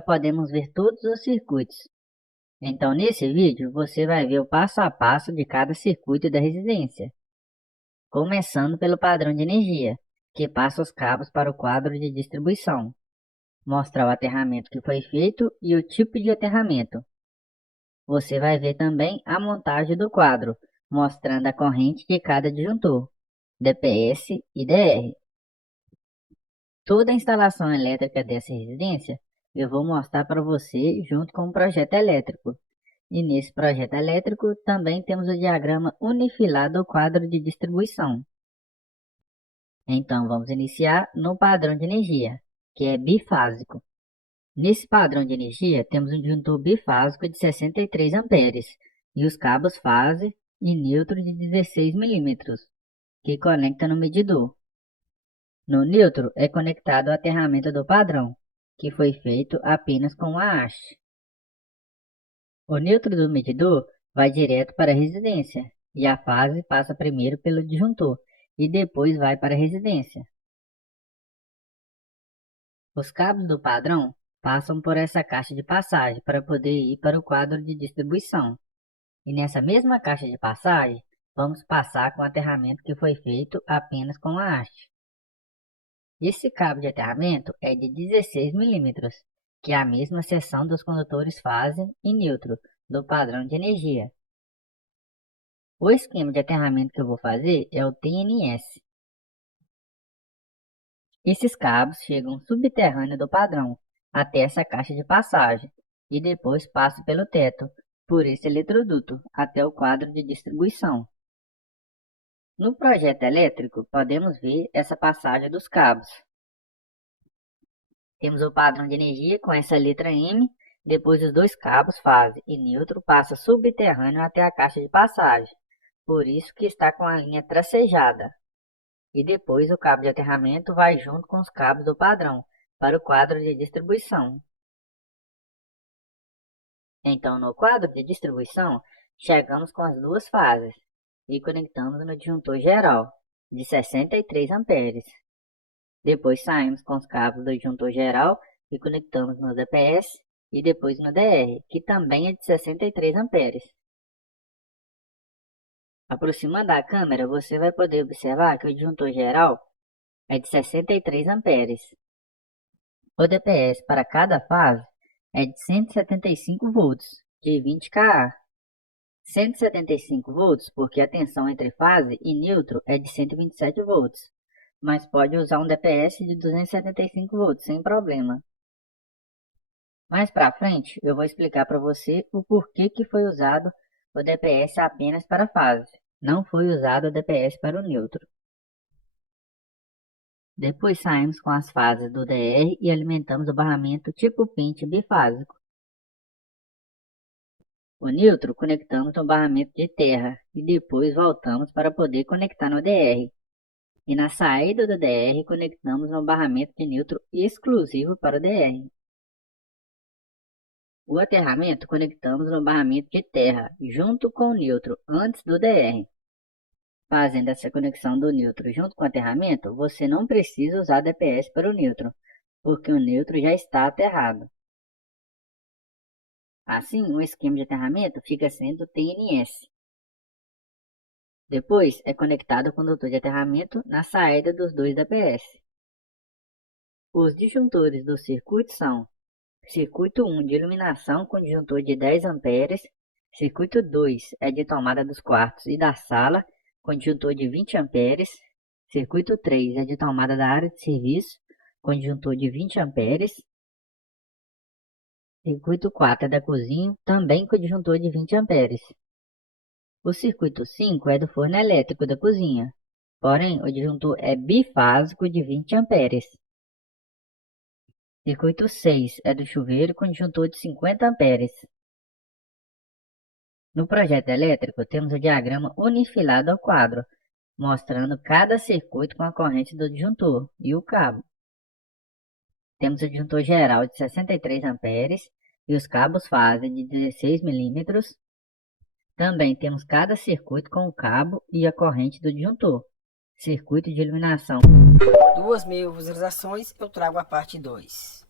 podemos ver todos os circuitos. Então, nesse vídeo, você vai ver o passo a passo de cada circuito da residência, começando pelo padrão de energia, que passa os cabos para o quadro de distribuição, mostrar o aterramento que foi feito e o tipo de aterramento. Você vai ver também a montagem do quadro, mostrando a corrente de cada disjuntor, DPS e DR. Toda a instalação elétrica dessa residência eu vou mostrar para você junto com o projeto elétrico. E nesse projeto elétrico também temos o diagrama unifilado do quadro de distribuição. Então vamos iniciar no padrão de energia, que é bifásico. Nesse padrão de energia temos um disjuntor bifásico de 63 amperes e os cabos fase e neutro de 16 milímetros, que conecta no medidor. No neutro é conectado o aterramento do padrão, que foi feito apenas com a haste. O neutro do medidor vai direto para a residência, e a fase passa primeiro pelo disjuntor, e depois vai para a residência. Os cabos do padrão passam por essa caixa de passagem para poder ir para o quadro de distribuição. E nessa mesma caixa de passagem, vamos passar com o aterramento que foi feito apenas com a haste. Esse cabo de aterramento é de 16 milímetros, que é a mesma seção dos condutores fase e neutro do padrão de energia. O esquema de aterramento que eu vou fazer é o TNS. Esses cabos chegam subterrâneo do padrão até essa caixa de passagem e depois passam pelo teto, por esse eletroduto, até o quadro de distribuição. No projeto elétrico, podemos ver essa passagem dos cabos. Temos o padrão de energia com essa letra M, depois os dois cabos fase e neutro passam subterrâneo até a caixa de passagem, por isso que está com a linha tracejada. E depois o cabo de aterramento vai junto com os cabos do padrão para o quadro de distribuição. Então, no quadro de distribuição, chegamos com as duas fases e conectamos no disjuntor geral, de 63 amperes. Depois saímos com os cabos do disjuntor geral e conectamos no DPS e depois no DR, que também é de 63 amperes. Aproximando a câmera, você vai poder observar que o disjuntor geral é de 63 amperes. O DPS para cada fase é de 175 volts, de 20 kA. 175 volts porque a tensão entre fase e neutro é de 127 volts, mas pode usar um DPS de 275 volts sem problema. Mais para frente eu vou explicar para você o porquê que foi usado o DPS apenas para fase, não foi usado o DPS para o neutro. Depois saímos com as fases do DR e alimentamos o barramento tipo pente bifásico. O neutro conectamos no barramento de terra e depois voltamos para poder conectar no DR. E na saída do DR conectamos no barramento de neutro exclusivo para o DR. O aterramento conectamos no barramento de terra junto com o neutro antes do DR. Fazendo essa conexão do neutro junto com o aterramento, você não precisa usar DPS para o neutro, porque o neutro já está aterrado. Assim, o esquema de aterramento fica sendo TNS. Depois é conectado o condutor de aterramento na saída dos dois DPS. Os disjuntores do circuito são circuito 1 de iluminação com disjuntor de 10 amperes, circuito 2 é de tomada dos quartos e da sala com disjuntor de 20 amperes, circuito 3 é de tomada da área de serviço com disjuntor de 20 amperes, circuito 4 é da cozinha, também com disjuntor de 20 amperes. O circuito 5 é do forno elétrico da cozinha, porém o disjuntor é bifásico de 20 amperes. Circuito 6 é do chuveiro com disjuntor de 50 amperes. No projeto elétrico temos o diagrama unifilado ao quadro, mostrando cada circuito com a corrente do disjuntor e o cabo. Temos o disjuntor geral de 63 amperes e os cabos fase de 16 milímetros. Também temos cada circuito com o cabo e a corrente do disjuntor. Circuito de iluminação. 2.000 visualizações, eu trago a parte 2.